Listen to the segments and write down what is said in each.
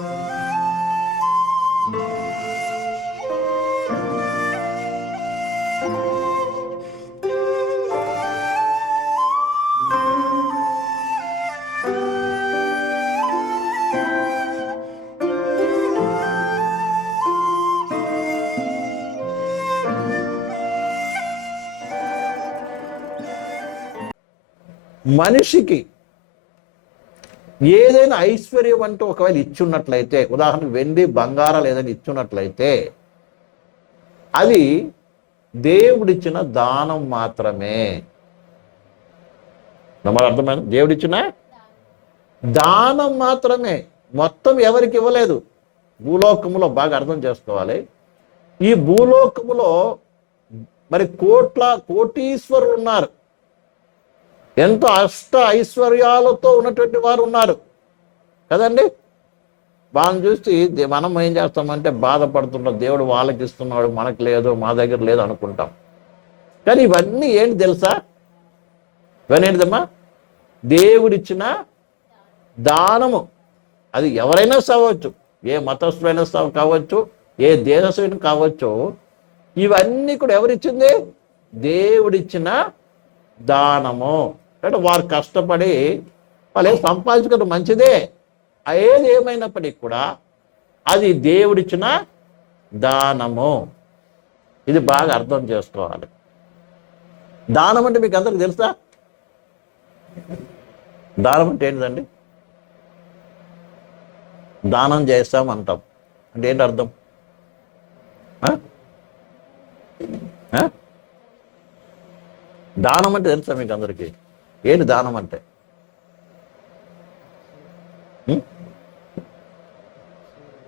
मनि की ఏదైనా ఐశ్వర్యం అంటూ ఒకవేళ ఇచ్చున్నట్లయితే ఉదాహరణకు వెండి బంగారాలు ఏదైనా ఇచ్చున్నట్లయితే అది దేవుడిచ్చిన దానం మాత్రమే. నమ్మరు అర్థమైంది? దేవుడిచ్చిన దానం మాత్రమే. మొత్తం ఎవరికి ఇవ్వలేదు? భూలోకములో బాగా అర్థం చేసుకోవాలి. ఈ భూలోకములో మరి కోట్ల కోటీశ్వరులు ఉన్నారు. ఎంతో అష్ట ఐశ్వర్యాలతో ఉన్నటువంటి వారు ఉన్నారు. కదండి? వాళ్ళని చూసి మనం ఏం చేస్తామంటే బాధపడుతున్నాం దేవుడు వాళ్ళకి ఇస్తున్నాడు మనకు లేదు మా దగ్గర లేదు అనుకుంటాం. కానీ ఇవన్నీ ఏంటి తెలుసా? ఇవన్నీ ఏంటిదమ్మా దేవుడిచ్చిన దానము. అది ఎవరైనా కావచ్చు ఏ మతస్థులైనా కావచ్చు ఏ దేశస్తులైనా కావచ్చు. ఇవన్నీ కూడా ఎవరిచ్చింది? దేవుడిచ్చిన దానము. అంటే వారు కష్టపడి వాళ్ళు ఏం సంపాదించుకోవడం మంచిదే. ఏది ఏమైనప్పటికీ కూడా అది దేవుడిచ్చిన దానము. ఇది బాగా అర్థం చేసుకోవాలి. దానం అంటే మీకు అందరికి తెలుసా? దానం అంటే ఏంటిదండి? దానం చేస్తాం అంటాం అంటే ఏంటి అర్థం? దానం అంటే తెలుసా మీకు అందరికీ? ఏంటి దానం అంటే?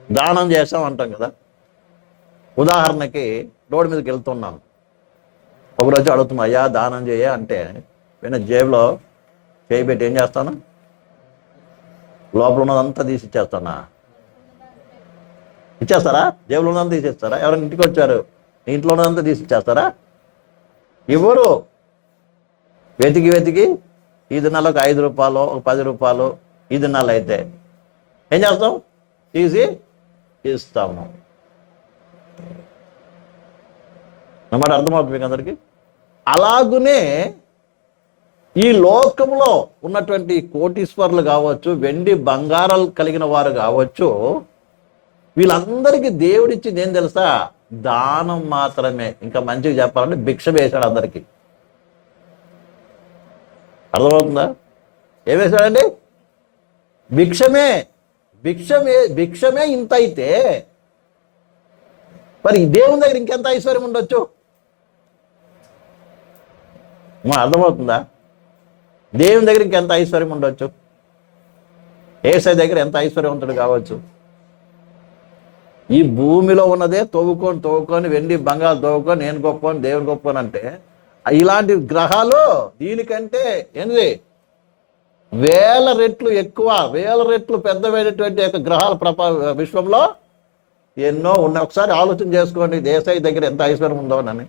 దానం చేస్తాం అంటాం కదా? ఉదాహరణకి రోడ్డు మీదకి వెళ్తున్నాను ఒకరోజు అడుగుతున్నా అయ్యా దానం చేయ అంటే నేను జేబులో చేయి పెట్టి ఏం చేస్తాను? లోపల ఉన్నదంతా తీసి ఇచ్చేస్తానా ఇచ్చేస్తారా? జేబులో ఉన్నదంతా తీసేస్తారా ఎవరైనా ఇంటికి వచ్చారు ఇంట్లో ఉన్నదంతా తీసి ఇచ్చేస్తారా ఇవ్వరు వెతికి వెతికి ఈ దినాలు ఒక ఐదు రూపాయలు ఒక పది రూపాయలు ఈ దినాలు అయితే. ఏం చేస్తాం? తీసి ఇస్తాము. అన్నమాట అర్థమవుతుంది మీకు అందరికీ? అలాగునే ఈ లోకంలో ఉన్నటువంటి కోటీశ్వర్లు కావచ్చు వెండి బంగారాలు కలిగిన వారు కావచ్చు వీళ్ళందరికీ దేవుడిచ్చింది ఏం తెలుసా? దానం మాత్రమే. ఇంకా మంచిగా చెప్పాలంటే భిక్ష వేశాడు అందరికీ. అర్థమవుతుందా? ఏం వేశాడండి? భిక్షమే భిక్షమే భిక్షమే ఇంత అయితే మరి దేవుని దగ్గర ఇంకెంత ఐశ్వర్యం ఉండొచ్చు? మా అర్థమవుతుందా? దేవుని దగ్గర ఇంకెంత ఐశ్వర్యం ఉండొచ్చు? ఏసై దగ్గర ఎంత ఐశ్వర్యవంతుడు కావచ్చు? ఈ భూమిలో ఉన్నదే తవ్వుకొని తవ్వుకొని వెండి బంగారు తవ్వుకొని నేను గొప్పని దేవుని గొప్పని అంటే ఇలాంటి గ్రహాలు దీనికంటే ఏంది? వేల రెట్లు ఎక్కువ వేల రెట్లు పెద్దమైనటువంటి యొక్క గ్రహాల ప్రప విశ్వంలో ఎన్నో ఉన్నాయి. ఒకసారి ఆలోచన చేసుకోండి దేశాయి దగ్గర ఎంత ఐశ్వర్యం ఉందో అని.